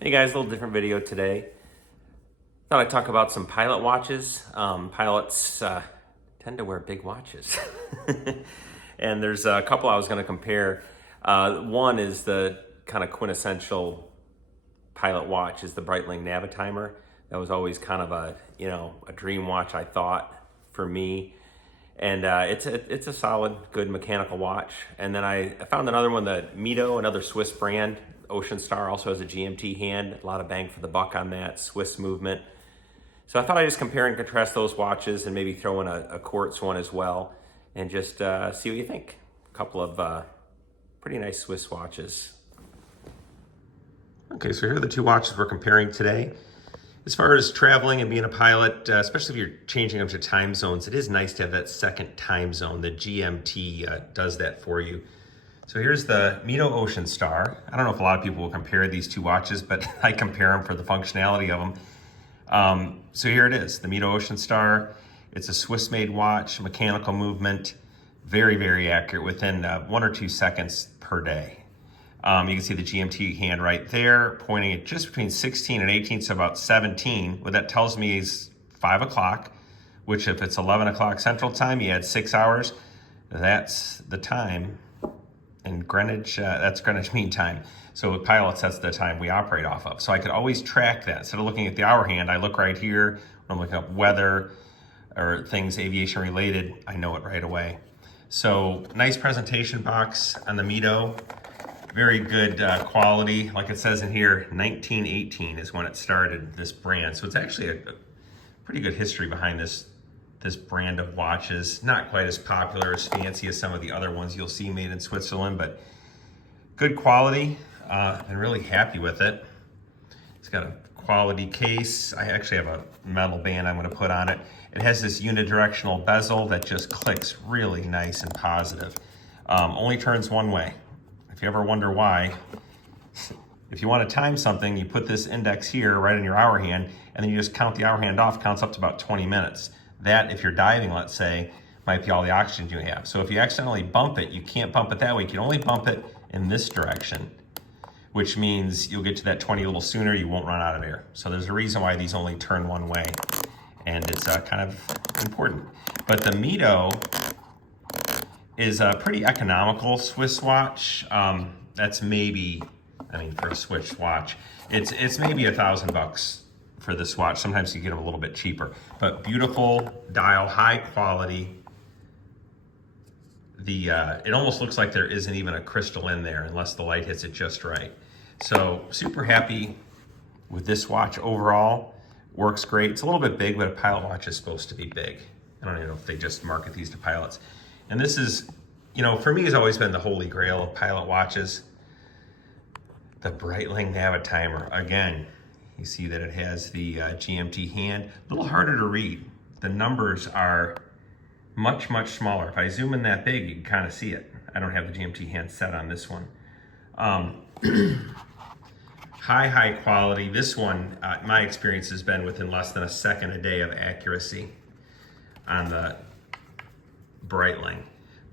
Hey guys, a little different video today. Thought I'd talk about some pilot watches. Pilots tend to wear big watches. And there's a couple I was going to compare. One is the kind of quintessential pilot watch is the Breitling Navitimer. That was always kind of a dream watch, I thought, for me. And it's a solid, good mechanical watch. And then I found another one, the Mido, another Swiss brand. Oceanstar also has a GMT hand, a lot of bang for the buck on that, Swiss movement. So I thought I'd just compare and contrast those watches and maybe throw in a quartz one as well and just see what you think. A couple of pretty nice Swiss watches. Okay, so here are the two watches we're comparing today. As far as traveling and being a pilot, especially if you're changing them to time zones, it is nice to have that second time zone. The GMT does that for you. So here's the Mido Oceanstar. I don't know if a lot of people will compare these two watches, but I compare them for the functionality of them. So here it is, the Mido Oceanstar. It's a Swiss-made watch, mechanical movement, very, very accurate, within 1 or 2 seconds per day. You can see the GMT hand right there, pointing at just between 16 and 18, so about 17. What that tells me is 5 o'clock, which if it's 11 o'clock Central Time, you add 6 hours, that's the time. In Greenwich, that's Greenwich Mean Time. So with pilots, that's the time we operate off of. So I could always track that. Instead of looking at the hour hand, I look right here. When I'm looking up weather or things aviation related, I know it right away. So nice presentation box on the Mido. Very good quality. Like it says in here, 1918 is when it started, this brand. So it's actually a pretty good history behind this brand of watches. Not quite as popular, as fancy as some of the other ones you'll see made in Switzerland, but good quality. I'm really happy with it. It's got a quality case. I actually have a metal band I'm going to put on it. It has this unidirectional bezel that just clicks really nice and positive. Only turns one way. If you ever wonder why, if you want to time something, you put this index here right in your hour hand, and then you just count the hour hand off, counts up to about 20 minutes. That, if you're diving, let's say, might be all the oxygen you have. So if you accidentally bump it, you can't bump it that way. You can only bump it in this direction, which means you'll get to that 20 a little sooner, you won't run out of air. So there's a reason why these only turn one way, and it's kind of important. But the Mido is a pretty economical Swiss watch. That's maybe, for a Swiss watch, it's maybe $1,000 for this watch. Sometimes you get them a little bit cheaper, but beautiful dial, high quality. It almost looks like there isn't even a crystal in there unless the light hits it just right. So super happy with this watch overall. Works great. It's a little bit big, but a pilot watch is supposed to be big. I don't even know if they just market these to pilots. And this is, for me, has always been the holy grail of pilot watches. The Breitling Navitimer. Again, you see that it has the GMT hand. A little harder to read. The numbers are much, much smaller. If I zoom in that big, you can kind of see it. I don't have the GMT hand set on this one. High quality. This one, my experience has been within less than a second a day of accuracy on the Breitling.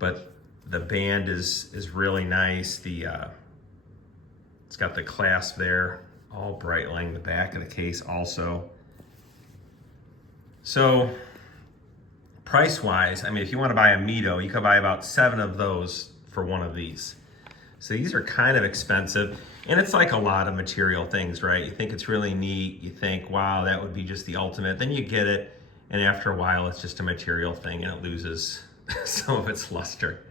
But the band is really nice. It's got the clasp there, all Breitling, the back of the case also. So price-wise, if you want to buy a Mido, you could buy about 7 of those for one of these. So these are kind of expensive, and it's like a lot of material things, right? You think it's really neat, you think, wow, that would be just the ultimate. Then you get it, and after a while, it's just a material thing, and it loses some of its luster.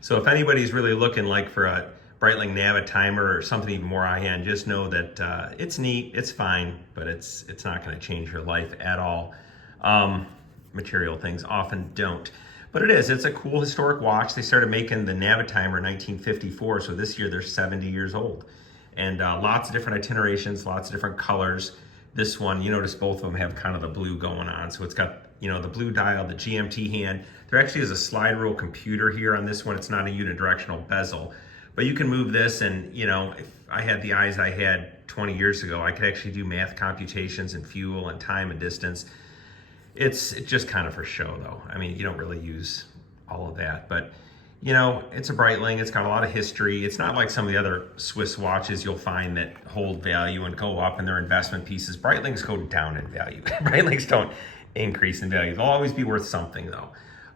So if anybody's really looking for a Breitling Navitimer or something even more high-end, just know that it's neat, it's fine, but it's not going to change your life at all. Material things often don't. But it's a cool historic watch. They started making the Navitimer in 1954, so this year they're 70 years old. And lots of different itinerations, lots of different colors. This one, you notice both of them have kind of the blue going on. So it's got, the blue dial, the GMT hand. There actually is a slide rule computer here on this one. It's not a unidirectional bezel. But you can move this, and if I had the eyes I had 20 years ago, I could actually do math computations and fuel and time and distance. It's just kind of for show, though. You don't really use all of that, but You know, it's a Breitling. It's got a lot of history. It's not like some of the other Swiss watches you'll find that hold value and go up in their investment pieces. Breitlings go down in value. Breitlings don't increase in value. They'll always be worth something though.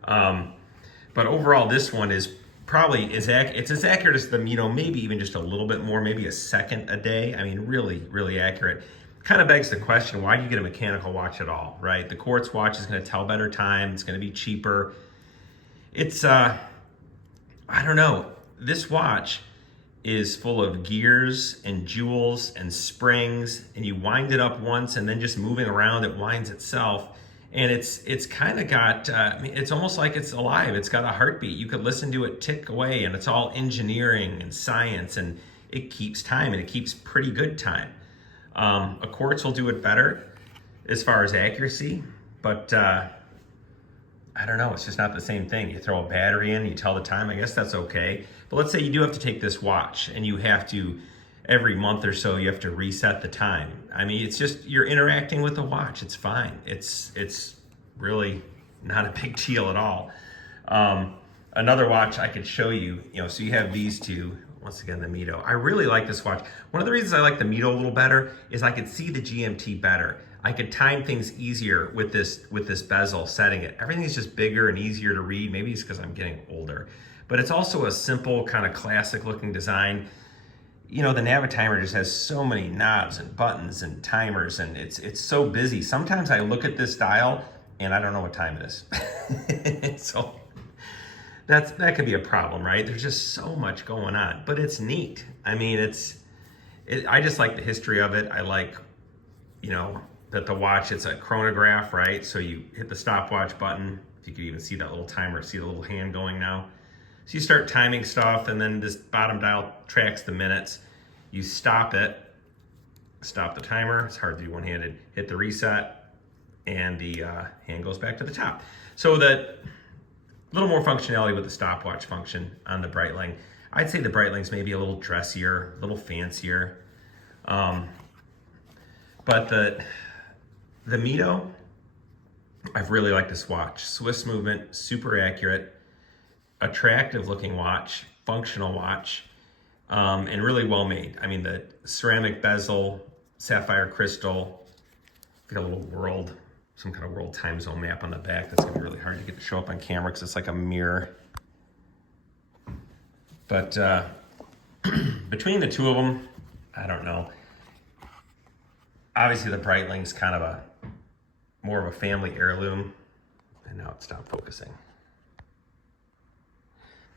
But overall, this one is probably it's as accurate as the Mido, maybe even just a little bit more, maybe a second a day. I mean, really, really accurate. Kind of begs the question, why do you get a mechanical watch at all, right? The quartz watch is going to tell better time. It's going to be cheaper. It's, I don't know. This watch is full of gears and jewels and springs, and you wind it up once and then just moving around, it winds itself. And it's kind of got, it's almost like it's alive. It's got a heartbeat. You could listen to it tick away, and it's all engineering and science, and it keeps time, and it keeps pretty good time. A quartz will do it better as far as accuracy, but I don't know, it's just not the same thing. You throw a battery in, you tell the time, I guess that's okay. But let's say you do have to take this watch and you have to, every month or so, you have to reset the time. I mean, it's just, you're interacting with the watch, it's fine. It's really not a big deal at all. Another watch I could show you, so you have these two. Once again, the Mido. I really like this watch. One of the reasons I like the Mido a little better is I could see the GMT better. I could time things easier with this bezel, setting it. Everything's just bigger and easier to read. Maybe it's because I'm getting older. But it's also a simple, kind of classic looking design. The Navitimer just has so many knobs and buttons and timers, and it's so busy. Sometimes I look at this dial and I don't know what time it is. So that could be a problem, right? There's just so much going on, but it's neat. I mean, I just like the history of it. I like, that the watch, it's a chronograph, right? So you hit the stopwatch button. If you could even see that little timer, see the little hand going now. So you start timing stuff, and then this bottom dial tracks the minutes. You stop it, stop the timer. It's hard to do one-handed. Hit the reset, and the hand goes back to the top. So that little more functionality with the stopwatch function on the Breitling. I'd say the Breitling's maybe a little dressier, a little fancier. But the Mido, I've really liked this watch. Swiss movement, super accurate, attractive looking watch, functional watch, and really well made. I mean, the ceramic bezel, sapphire crystal, got a little world, some kind of world time zone map on the back. That's gonna be really hard to get to show up on camera because it's like a mirror. But between the two of them, I don't know. Obviously the Breitling's kind of more of a family heirloom. And now it stopped focusing.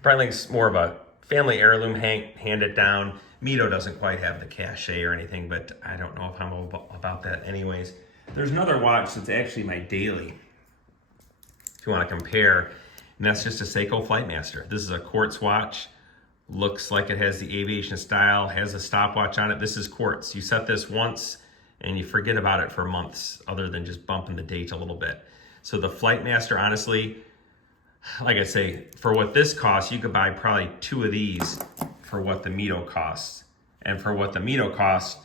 Breitling's more of a family heirloom, hand it down. Mido doesn't quite have the cachet or anything, but I don't know if I'm about that anyways. There's another watch that's actually my daily, if you want to compare, and that's just a Seiko Flightmaster. This is a quartz watch. Looks like it has the aviation style, has a stopwatch on it. This is quartz. You set this once and you forget about it for months, other than just bumping the date a little bit. So the Flightmaster, honestly, like I say, for what this costs, you could buy probably 2 of these for what the Mido costs. And for what the Mido costs,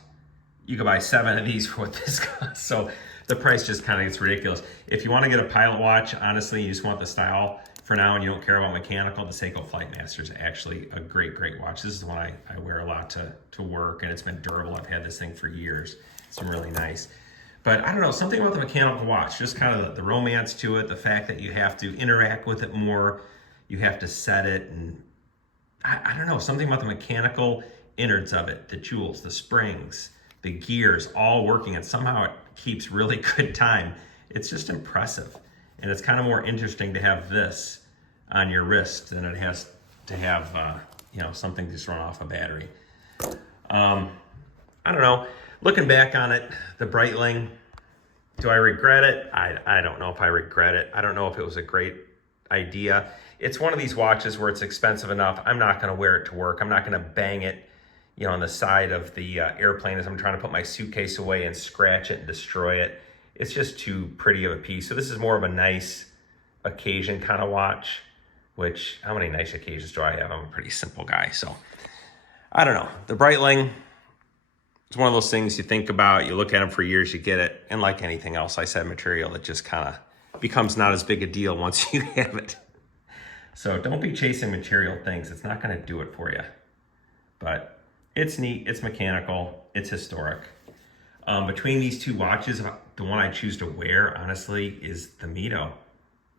you could buy 7 of these for what this costs. So the price just kind of gets ridiculous. If you want to get a pilot watch, honestly, you just want the style for now and you don't care about mechanical, the Seiko Flightmaster is actually a great, great watch. This is the one I wear a lot to work, and it's been durable. I've had this thing for years. It's been really nice. But I don't know, something about the mechanical watch, just kind of the romance to it, the fact that you have to interact with it more, you have to set it, and I don't know, something about the mechanical innards of it, the jewels, the springs, the gears, all working, and somehow it keeps really good time. It's just impressive. And it's kind of more interesting to have this on your wrist than it has to have, something just run off a battery. I don't know. Looking back on it, the Breitling, do I regret it? I don't know if I regret it. I don't know if it was a great idea. It's one of these watches where it's expensive enough. I'm not going to wear it to work. I'm not going to bang it, on the side of the airplane as I'm trying to put my suitcase away and scratch it and destroy it. It's just too pretty of a piece. So this is more of a nice occasion kind of watch, which, how many nice occasions do I have? I'm a pretty simple guy. So I don't know. The Breitling, it's one of those things you think about, you look at them for years, you get it. And like anything else, I said material, it just kind of becomes not as big a deal once you have it. So don't be chasing material things. It's not gonna do it for you. But it's neat, it's mechanical, it's historic. Between these two watches, the one I choose to wear, honestly, is the Mido.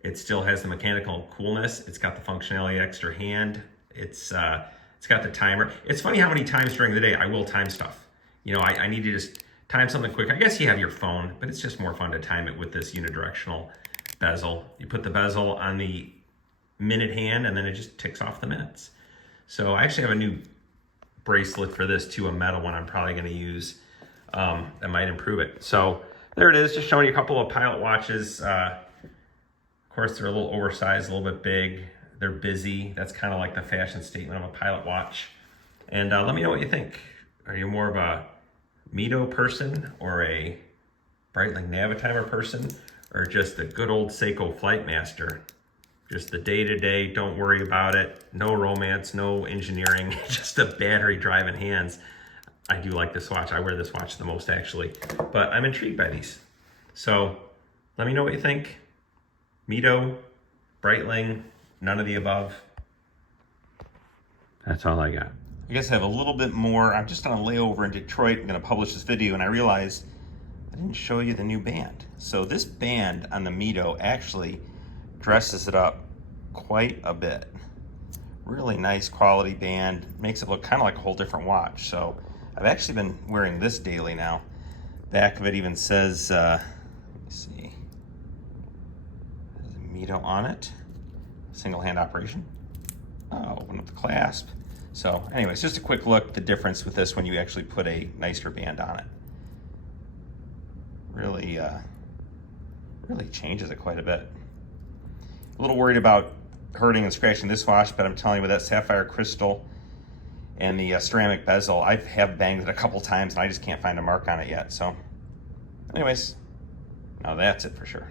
It still has the mechanical coolness. It's got the functionality, extra hand. It's got the timer. It's funny how many times during the day I will time stuff. You know, I need to just time something quick. I guess you have your phone, but it's just more fun to time it with this unidirectional bezel. You put the bezel on the minute hand and then it just ticks off the minutes. So I actually have a new bracelet for this too, a metal one I'm probably gonna use. That might improve it. So there it is, just showing you a couple of pilot watches. Of course, they're a little oversized, a little bit big. They're busy. That's kind of like the fashion statement of a pilot watch. And let me know what you think. Are you more of a Mido person or a Breitling Navitimer person, or just a good old Seiko Flightmaster? Just the day-to-day, don't worry about it. No romance, no engineering, just the battery driving hands. I do like this watch. I wear this watch the most actually, but I'm intrigued by these. So let me know what you think. Mido, Breitling, none of the above. That's all I got. I guess I have a little bit more. I'm just on a layover in Detroit. I'm gonna publish this video and I realized I didn't show you the new band. So this band on the Mido actually dresses it up quite a bit. Really nice quality band. Makes it look kind of like a whole different watch. So I've actually been wearing this daily now. Back of it even says, let me see, there's a Mido on it. Single hand operation. Oh, open up the clasp. So anyways, just a quick look, the difference with this when you actually put a nicer band on it. Really, really changes it quite a bit. A little worried about hurting and scratching this watch, but I'm telling you, with that sapphire crystal and the ceramic bezel, I have banged it a couple times and I just can't find a mark on it yet. So anyways, now that's it for sure.